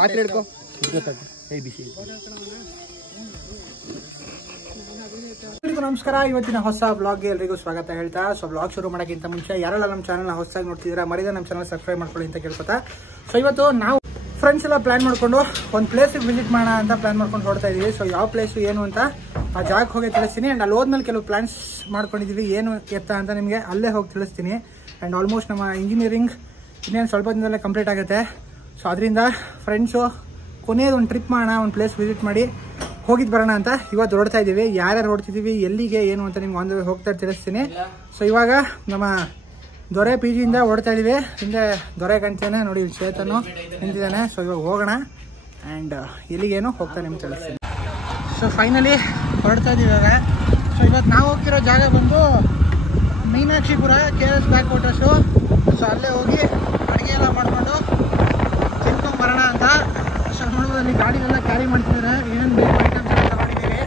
ಪಾತ್ರೆ ಹಿಡ್ಕೊ ನಮಸ್ಕಾರ. ಇವತ್ತಿನ ಹೊಸ ಬ್ಲಾಗ್ಗೆ ಎಲ್ರಿಗೂ ಸ್ವಾಗತ ಹೇಳ್ತಾ. ಸೊ ಬ್ಲಾಗ್ ಶುರು ಮಾಡೋಕ್ಕಿಂತ ಮುಂಚೆ ಯಾರೆಲ್ಲ ನಮ್ಮ ಚಾನಲ್ನ ಹೊಸದಾಗಿ ನೋಡ್ತಿದ್ದೀರಾ ಮರಿದ ನಮ್ಮ ಚಾನಲ್ ಸಬ್ಸ್ಕ್ರೈಬ್ ಮಾಡ್ಕೊಳ್ಳಿ ಅಂತ ಕೇಳ್ಕೊತಾ. ಸೊ ಇವತ್ತು ನಾವು ಫ್ರೆಂಡ್ಸ್ ಎಲ್ಲ ಪ್ಲಾನ್ ಮಾಡ್ಕೊಂಡು ಒಂದು ಪ್ಲೇಸಿಗೆ ವಿಸಿಟ್ ಮಾಡೋಣ ಅಂತ ಪ್ಲಾನ್ ಮಾಡ್ಕೊಂಡು ಹೊಡ್ತಾ ಇದೀವಿ. ಸೊ ಯಾವ ಪ್ಲೇಸು ಏನು ಅಂತ ಆ ಜಾಗಕ್ಕೆ ಹೋಗಿ ತಿಳಿಸ್ತೀನಿ. ಆ್ಯಂಡ್ ಅಲ್ಲಿ ಹೋದ್ಮೇಲೆ ಕೆಲವು ಪ್ಲಾನ್ಸ್ ಮಾಡ್ಕೊಂಡಿದ್ದೀವಿ ಏನು ಎತ್ತ ಅಂತ ನಿಮಗೆ ಅಲ್ಲೇ ಹೋಗಿ ತಿಳಿಸ್ತೀನಿ. ಆ್ಯಂಡ್ ಆಲ್ಮೋಸ್ಟ್ ನಮ್ಮ ಇಂಜಿನಿಯರಿಂಗ್ ಇನ್ನೇನು ಸ್ವಲ್ಪ ದಿನದಲ್ಲೇ ಕಂಪ್ಲೀಟ್ ಆಗುತ್ತೆ. ಸೊ ಅದರಿಂದ ಫ್ರೆಂಡ್ಸು ಕೊನೆಯದೊಂದು ಟ್ರಿಪ್ ಮಾಡೋಣ, ಒಂದು ಪ್ಲೇಸ್ ವಿಸಿಟ್ ಮಾಡಿ ಹೋಗಿದ್ದು ಬರೋಣ ಅಂತ ಇವತ್ತು ಹೊರಡ್ತಾ ಇದ್ದೀವಿ. ಯಾರ್ಯಾರು ಹೊಡ್ತಿದ್ದೀವಿ, ಎಲ್ಲಿಗೆ ಏನು ಅಂತ ನಿಮ್ಗೆ ಒಂದು ಹೋಗ್ತಾ ತಿಳಿಸ್ತೀನಿ. ಸೊ ಇವಾಗ ನಮ್ಮ ದೊರೆ ಪಿ ಜಿಯಿಂದ ಹೊಡ್ತಾ ಇದ್ದೀವಿ. ಹಿಂದೆ ದೊರೆ ಕಾಣ್ತೇನೆ ನೋಡಿ, ಇಲ್ಲಿ ಚೇತನು ನಿಂತಿದ್ದಾನೆ. ಸೊ ಇವಾಗ ಹೋಗೋಣ ಆ್ಯಂಡ್ ಎಲ್ಲಿಗೇನು ಹೋಗ್ತಾ ನಿಮ್ಗೆ ತಿಳಿಸ್ತೀನಿ. ಸೊ ಫೈನಲಿ ಹೊರಡ್ತಾ ಇದ್ದೀವಿ ಇವಾಗ. ಸೊ ಇವತ್ತು ನಾವು ಹೋಗ್ತಿರೋ ಜಾಗ ಬಂದು Meenakshipura KS back waters. So ಅಲ್ಲೇ ಹೋಗಿ ಅಡುಗೆ ಎಲ್ಲ ಮಾಡಿಕೊಂಡು ತಿನ್ಕೊಂಡು ಬರೋಣ ಅಂತ. ಸೊ ನೋಡ್ಬೋದು ಅಲ್ಲಿ ಗಾಡಿಗೆಲ್ಲ ಕ್ಯಾರಿ ಮಾಡ್ತಿದ್ದಾರೆ, ಏನೇನು ಬೇಕು ಐಟಮ್ಸ್ ಎಲ್ಲ ತಗೊಂಡಿದ್ದೀವಿ.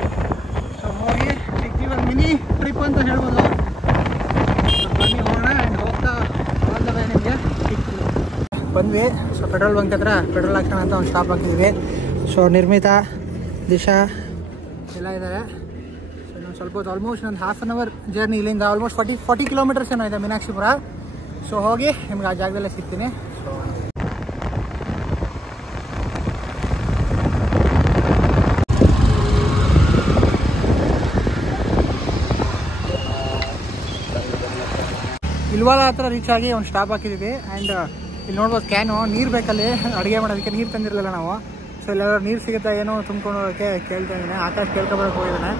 ಸೊ ಹೋಗಿ ಸಿಗ್ತೀವಿ, ಒಂದು ಮಿನಿ ಟ್ರಿಪ್ ಅಂತ ಹೇಳ್ಬೋದು. ಬನ್ನಿ ಹೋಗೋಣ ಆ್ಯಂಡ್ ಹೋಗ್ತಾ ಹೋಗ್ತದೆ ನಿಮಗೆ ಸಿಗ್ತೀವಿ. ಬಂದ್ವಿ. ಸೊ ಪೆಟ್ರೋಲ್ ಬಂಕ್ ಹತ್ರ ಪೆಟ್ರೋಲ್ ಹಾಕೋಣ ಅಂತ ಒಂದು ಸ್ಟಾಪ್ ಹಾಕಿದ್ದೀವಿ. ಸೊ ನಿರ್ಮಿತಾ, ದಿಶಾ ಎಲ್ಲ ಇದ್ದಾರೆ. ಸೊ ಇನ್ನೊಂದು ಸ್ವಲ್ಪ ಹೊತ್ತು ಆಲ್ಮೋಸ್ಟ್ ಒಂದು ಹಾಫ್ ಆನ್ ಅವರ್ ಜರ್ನಿ ಇಲ್ಲಿಂದ. ಆಲ್ಮೋಸ್ಟ್ 40 ಕಿಲೋಮೀಟರ್ಸ್ ಏನೋ ಇದೆ ಮೀನಾಕ್ಷಿಪುರ. ಸೊ ಹೋಗಿ ನಿಮ್ಗೆ ಆ ಜಾಗದಲ್ಲೇ ಸಿಗ್ತೀನಿ. ಸೊ ಇಲ್ವಾಲ ಹತ್ರ ರೀಚ್ ಆಗಿ ಒಂದು ಸ್ಟಾಪ್ ಹಾಕಿದ್ದೀವಿ. ಆ್ಯಂಡ್ ಇಲ್ಲಿ ನೋಡ್ಬೋದು ಕ್ಯಾನು ನೀರು ಬೇಕಲ್ಲಿ ಅಡುಗೆ ಮಾಡೋದಕ್ಕೆ. ನೀರು ತಂದಿರಲಿಲ್ಲ ನಾವು. ಸೊ ಇಲ್ಲೆಲ್ಲ ನೀರು ಸಿಗುತ್ತಾ ಏನೋ ತುಂಬ್ಕೊಂಡು ಹೋಗೋಕ್ಕೆ ಕೇಳ್ತಾ ಇದ್ದೀನಿ. ಆಕಾಶ್ ಕೇಳ್ಕೊಬರಕ್ಕೆ ಹೋಗಿದ್ದಾನೆ.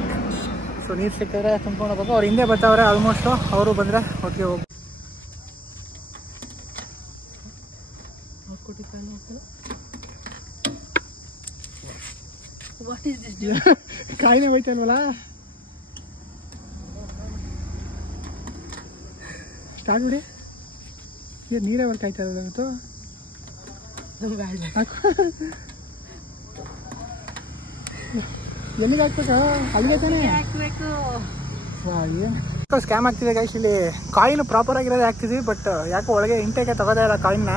ಸೊ ನೀರು ಸಿಕ್ಕಿದ್ರೆ ತುಂಬ್ಕೊಂಡು ಹೋಗ್ಬೇಕು. ಅವ್ರು ಹಿಂದೆ ಬರ್ತಾವ್ರೆ ಆಲ್ಮೋಸ್ಟು. ಅವರು ಬಂದರೆ ಒಟ್ಟಿಗೆ ಹೋಗಿ ಕಾಯಿನೆ ಹೋಯ್ತಲ್ವಲ್ಲ. ಸ್ಟಾರ್ಟ್ ಬಿಡಿ. ಏನು ನೀರೇ ವರ್ಕ್ ಆಯ್ತಾ ಇರೋದಂತೂ. ಎಲ್ಲಿಗೆ ಹಾಕ್ಬೇಕು? ಅಲ್ಲಿಗೆ ತಾನೇ ಏನು ಸ್ಕ್ಯಾಮ್ ಆಗ್ತಿದೆ ಗೈಸ್. ಇಲ್ಲಿ ಕಾಯಿನ್ ಪ್ರಾಪರ್ ಆಗಿರೋದೇ ಹಾಕ್ತಿದ್ವಿ, ಬಟ್ ಯಾಕೋ ಒಳಗೆ ಇಂಟೇಕೆ ತಗೋದೇ ಇಲ್ಲ ಕಾಯಿನ್ನ.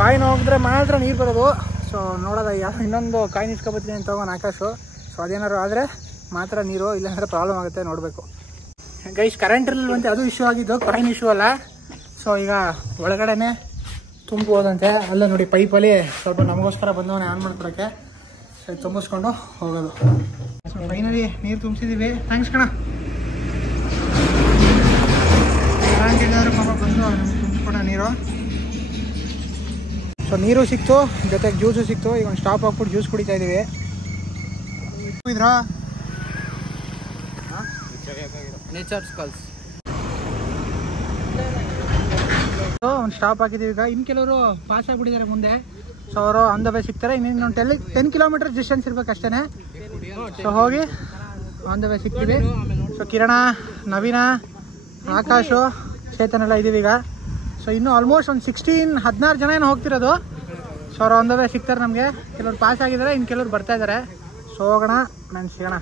ಕಾಯಿನ್ ಹೋಗಿದ್ರೆ ಮಾತ್ರ ನೀರು ಬರೋದು. ಸೊ ನೋಡೋದ ಇನ್ನೊಂದು ಕಾಯಿನ್ ಇಸ್ಕೊಬತ್ತೀನಿ ಅಂತ ತಗೋಣ ಆಕಾಶು. ಸೊ ಅದೇನಾದ್ರು ಆದರೆ ಮಾತ್ರ ನೀರು, ಇಲ್ಲಾಂದರೆ ಪ್ರಾಬ್ಲಮ್ ಆಗುತ್ತೆ. ನೋಡಬೇಕು ಗೈಸ್. ಕರೆಂಟ್ ಇರಲಿಲ್ವಂತೆ, ಅದು ಇಶ್ಯೂ ಆಗಿದ್ದು, ಕಾಯಿನ್ ಇಶ್ಯೂ ಅಲ್ಲ. ಸೊ ಈಗ ಒಳಗಡೆನೆ ತುಂಬ್ಬೋದಂತೆ. ಅಲ್ಲೇ ನೋಡಿ ಪೈಪಲ್ಲಿ ಸ್ವಲ್ಪ ನಮಗೋಸ್ಕರ ಬಂದವನೇ ಆನ್ ಮಾಡ್ಕೊಡೋಕ್ಕೆ. ಸೊ ತುಂಬಿಸ್ಕೊಂಡು ಹೋಗೋದು. ಸೊ ಫೈನಲಿ ನೀರು ತುಂಬಿಸಿದ್ದೀವಿ. ಥ್ಯಾಂಕ್ಸ್ ಕಣ. ಏನಾದ್ರು ಪಾಪ ಬಂದು ನಮ್ಗೆ ತುಂಬಿಸ್ಕೊಡ ನೀರು. ಸೊ ನೀರು ಸಿಕ್ತು, ಜೊತೆಗೆ ಜ್ಯೂಸು ಸಿಕ್ತು. ಈಗ ಒಂದು ಸ್ಟಾಪ್ ಹಾಕ್ಬಿಟ್ಟು ಜ್ಯೂಸ್ ಕುಡಿತಾ ಇದ್ದೀವಿ. ಇದ್ರಾ ನೇಚರ್ ಸ್ಕಲ್ಸ್ ಒಂದು ಸ್ಟಾಪ್ ಹಾಕಿದ್ದೀವಿ. ಈಗ ಇನ್ನು ಕೆಲವರು ಪಾಸ್ ಆಗಿಬಿಟ್ಟಿದ್ದಾರೆ ಮುಂದೆ. ಸೊ ಅವರು ಆನ್ ದ ವೇ ಸಿಗ್ತಾರೆ. ಇನ್ನೊಂದು 10 ಕಿಲೋಮೀಟರ್ ಡಿಸ್ಟೆನ್ಸ್ ಇರ್ಬೇಕು ಅಷ್ಟೇ. ಸೊ ಹೋಗಿ ಆನ್ ದ ವೇ ಸಿಗ್ತೀವಿ. ಸೊ ಕಿರಣ, ನವೀನ, ಆಕಾಶು, ಚೇತನ್ ಎಲ್ಲ ಇದ್ದೀವಿ ಈಗ. ಸೊ ಇನ್ನೂ ಆಲ್ಮೋಸ್ಟ್ ಒಂದು 16 ಜನ ಏನೋ ಹೋಗ್ತಿರೋದು. ಸೊ ಅವ್ರು ಆನ್ ದ ವೇ ಸಿಗ್ತಾರೆ ನಮಗೆ. ಕೆಲವ್ರು ಪಾಸ್ ಆಗಿದ್ದಾರೆ, ಇನ್ನು ಕೆಲವ್ರು ಬರ್ತಾ ಇದ್ದಾರೆ. ಸೊ ಹೋಗೋಣ, ನಾನು ಸಿಗೋಣ.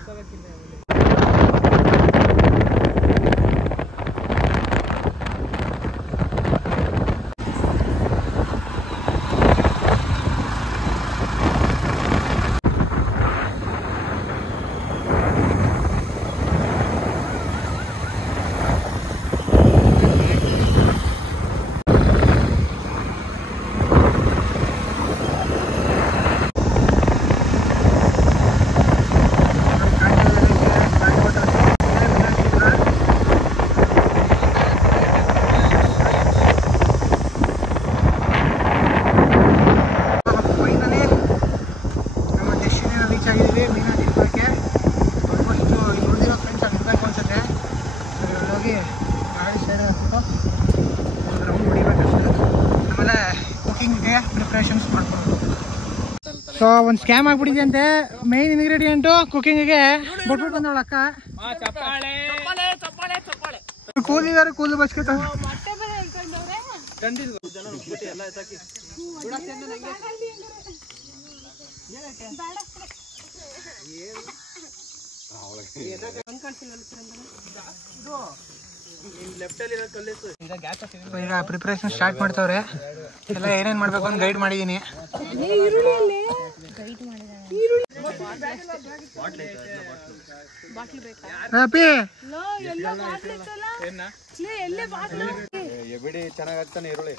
ಸೊ ಒಂದು ಸ್ಕ್ಯಾಮ್ ಆಗ್ಬಿಟ್ಟಿದೆ ಅಂತೆ. ಮೇನ್ ಇಂಗ್ರೀಡಿಯೆಂಟು ಕುಕಿಂಗಿಗೆ ಬಿಟ್ಬಿಟ್ಟು ಬಂದವಳ ಅಕ್ಕ. ಕೂಲಿದಾರೆ, ಕೂಲಿ ಬಸ್ಕೆತ ಈಗ ಪ್ರಿಪರೇಷನ್ ಸ್ಟಾರ್ಟ್ ಮಾಡ್ತಾವ್ರೆ. ಎಲ್ಲ ಏನೇನ್ ಮಾಡ್ಬೇಕು ಅಂತ ಗೈಡ್ ಮಾಡಿದೀನಿ. ಚೆನ್ನಾಗಾಗ್ತಾನೆ ಈರುಳ್ಳಿ.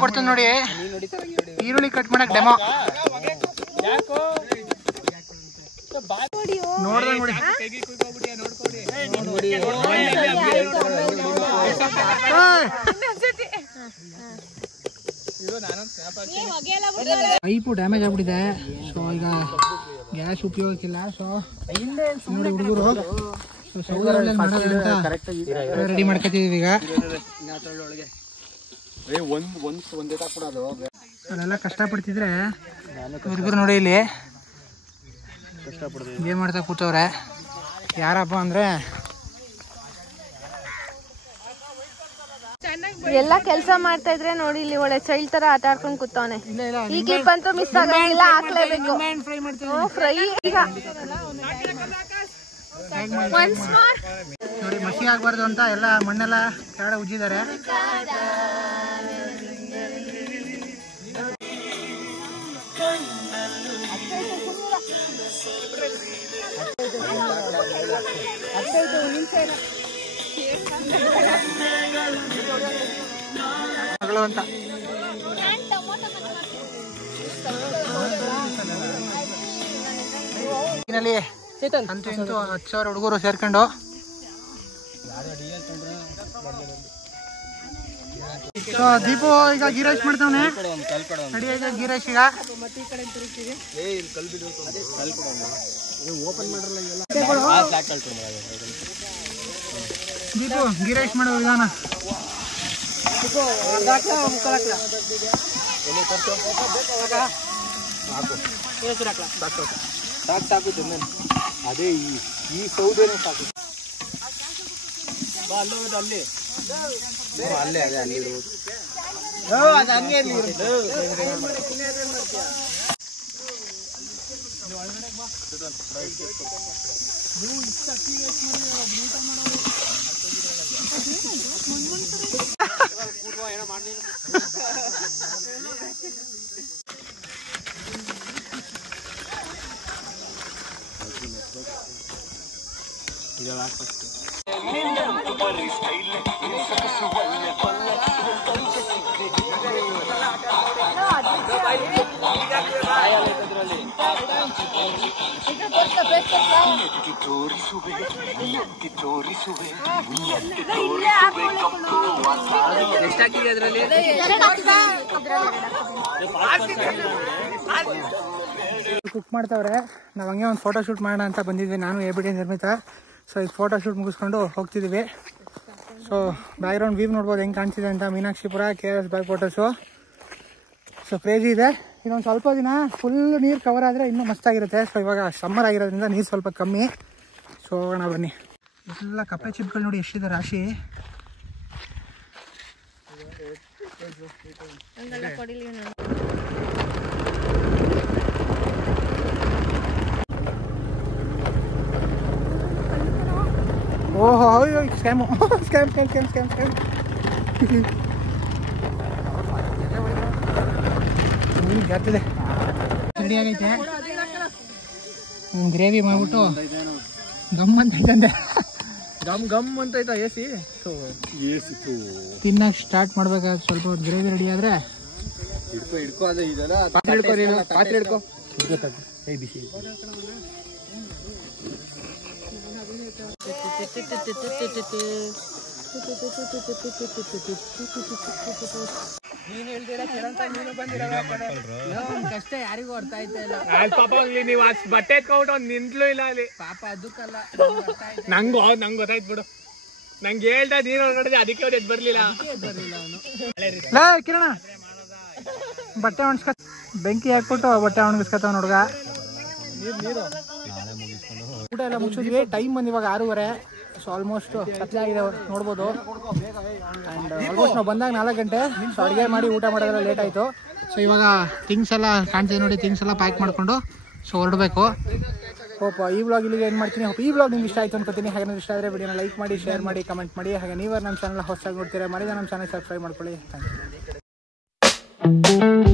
ಕೊಡ್ತೀನಿ ನೋಡಿ, ಈರುಳ್ಳಿ ಕಟ್ ಮಾಡಕ್ ಡೆಮೋ ನೋಡ್ದೆ ನೋಡಿ. ಪೈಪು ಡ್ಯಾಮೇಜ್ ಆಗ್ಬಿಟ್ಟಿದೆ. ಸೊ ಈಗ ಗ್ಯಾಸ್ ಉಪಯೋಗಕ್ಕಿಲ್ಲ. ಸೊ ನೋಡಿ ಹುಡುಗರು ರೆಡಿ ಮಾಡ್ಕೊತಿದೀವಿ ಈಗ. ಅಲ್ಲೆಲ್ಲ ಕಷ್ಟಪಡ್ತಿದ್ರೆ ಹುಡುಗರು ನೋಡಿ ಇಲ್ಲಿ ಏನ್ ಮಾಡ್ತಾ ಕೂತವ್ರೆ. ಯಾರಪ್ಪ ಅಂದ್ರೆ ಎಲ್ಲ ಕೆಲಸ ಮಾಡ್ತಾ ಇದ್ರೆ ನೋಡಿ ಇಲ್ಲಿ ಒಳ್ಳೆ ಚೈಲ್ಡ್ ತರ ಆಟ ಆಡ್ಕೊಂಡ್ ಕೂತವನೆ. ಈಗ ಬಂತು ಮಿಸ್ ಆಗಂಗಿಲ್ಲ, ಹಾಕ್ಲೇಬೇಕು. ಫ್ರೈ ಈಗ ನೋಡಿ ಮಸಿ ಆಗ್ಬಾರ್ದು ಅಂತ ಎಲ್ಲ ಮಣ್ಣೆಲ್ಲ ಕೆಳಗಡೆ ಉಜ್ಜಿದ್ದಾರೆ. ಮಗಳು ಅಂತ ಅಂತೂ ಇಂತೂ 10,000 ಹುಡುಗರು ಸೇರ್ಕೊಂಡು ದೀಪು ಈಗ ಗೀರೈಸ್ ಮಾಡ್ತಾವನೆ. ರೆಡಿ ಆಯ್ತು ಗೀರೈಸ್. ಈಗ ದೀಪು ಗೀರೈಸ್ ಮಾಡೋ ವಿಧಾನ ಅದೇ ಈ ಸೌದೆನೇ ಸಾಕು. ಅಲ್ಲಿ ಅಲ್ಲೇ ಅದೇ ಅಲ್ಲಿ ಇರುವುದು. ಕುಕ್ ಮಾಡ್ತಾವ್ರೆ. ನಾವು ಹಂಗೆ ಒಂದು ಫೋಟೋ ಶೂಟ್ ಮಾಡೋಣ ಅಂತ ಬಂದಿದ್ವಿ, ನಾನು ABD ನಿರ್ಮಿತ. ಸೊ ಈಗ ಫೋಟೋ ಶೂಟ್ ಮುಗಿಸ್ಕೊಂಡು ಹೋಗ್ತಿದ್ದೀವಿ. ಸೊ ಬ್ಯಾಕ್ಗ್ರೌಂಡ್ ವ್ಯೂ ನೋಡ್ಬೋದು ಹೆಂಗೆ ಕಾಣ್ತಿದೆ ಅಂತ. Meenakshipura KRS back waters. So crazy ಇದೆ. ಇನ್ನೊಂದು ಸ್ವಲ್ಪ ದಿನ ಫುಲ್ ನೀರು ಕವರ್ ಆದರೆ ಇನ್ನೂ ಮಸ್ತಾಗಿರುತ್ತೆ. ಸೊ ಇವಾಗ ಸಮ್ಮರ್ ಆಗಿರೋದ್ರಿಂದ ನೀರು ಸ್ವಲ್ಪ ಕಮ್ಮಿ. ಸೊ ಹೋಗೋಣ ಬನ್ನಿ. ಎಲ್ಲ ಕಪ್ಪೆ ಚಿಪ್ಗಳು ನೋಡಿ ಎಷ್ಟಿದೆ ರಾಶಿ. ಓಹೋ scam scam scam scam scam scam. ಜಾತಿದೆ ರೆಡಿ ಆಗೈತೆ. ಗ್ರೇವಿ ಮಾಡ್ಬಿಟ್ಟು ಗಮ್ ಅಂತ ಐತಂತೆ. ಗಮ್ ಅಂತ ಐತಾ ಎಸಿ ತಿನ್ನಕ್ಕೆ ಸ್ಟಾರ್ಟ್ ಮಾಡ್ಬೇಕಾದ್ರೆ ಸ್ವಲ್ಪ ಹೊತ್ತು ಗ್ರೇವಿ ರೆಡಿ ಆದ್ರೆ ಹಿಡ್ಕೊ ಅದೇ ಇದೆಲ್ಲ ಪಾತ್ರೆ ಹಿಡ್ಕೊ ಬಿಸಿ. ನೀನ್ ಹೇಳ್ತೀರಾ ನೀನು ಕಷ್ಟ ಯಾರಿಗೂ ಅರ್ಥ ಆಯ್ತಾ ಇಲ್ಲ. ಪಾಪ ನೀವು ಅಷ್ಟು ಬಟ್ಟೆ ಎತ್ಕೊಂಡ್ಬಿಟ್ಟು ಅವ್ನು ನಿಂತ್ಲೂ ಇಲ್ಲ ಅಲ್ಲಿ. ಪಾಪ ಅದಕ್ಕಲ್ಲ ನಂಗೆ ಗೊತ್ತಾಯ್ತು ಬಿಡು. ನಂಗೆ ಹೇಳ್ತಾ ನೀರು ಹೊರಗಡೆ ಅದಕ್ಕೆ ಅವ್ರು ಎದ್ದು ಬರ್ಲಿಲ್ಲ. ಕಿರಣ ಬಟ್ಟೆ ಒಣಸ್ಕ ಬೆಂಕಿ ಹಾಕ್ಬಿಟ್ಟು ಬಟ್ಟೆ ಒಣಗಿಸ್ಕೊತಾವ ಹುಡುಗ. ಊಟ ಎಲ್ಲ ಮುಗಿಸಿದ್ವಿ. ಟೈಮ್ ಬಂದು ಇವಾಗ 6:30. ಸೊ ಆಲ್ಮೋಸ್ಟ್ ಕತ್ಲೆ ಆಗಿದೆ ನೋಡ್ಬೋದು. ಆ್ಯಂಡ್ ಆಲ್ಮೋಸ್ಟ್ ನಾವು ಬಂದಾಗ 4 ಗಂಟೆ. ಸೊ ಅಡುಗೆ ಮಾಡಿ ಊಟ ಮಾಡೋದೆಲ್ಲ ಲೇಟ್ ಆಯಿತು. ಸೊ ಇವಾಗ ಥಿಂಗ್ಸ್ ಎಲ್ಲ ಕಾಣ್ತಿದೆ ನೋಡಿ, ಥಿಂಗ್ಸ್ ಎಲ್ಲ ಪ್ಯಾಕ್ ಮಾಡಿಕೊಂಡು ಸೊ ಹೊರಡಬೇಕು. ಹೋಪ್ ಈ ವ್ಲಾಗ್ ಇಲ್ಲಿಗೆ ಏನು ಮಾಡ್ತೀನಿ. ಹೋಪ್ ಈ ವ್ಲಾಗ್ ನಿಮ್ಗೆ ಇಷ್ಟ ಆಯಿತು ಅನ್ಕೋತೀನಿ. ಹಾಗೆ ಇಷ್ಟ ಆದರೆ ವಿಡಿಯೋನ ಲೈಕ್ ಮಾಡಿ, ಶೇರ್ ಮಾಡಿ, ಕಮೆಂಟ್ ಮಾಡಿ. ಹಾಗೆ ನೀವೇ ನಮ್ಮ ಚಾನಲ್ ಹೊಸದಾಗಿ ನೋಡ್ತೀರಾ, ಮರಿದ ನಮ್ಮ ಚಾನಲ್ ಸಬ್ಸ್ಕ್ರೈಬ್ ಮಾಡ್ಕೊಳ್ಳಿ. Thank you.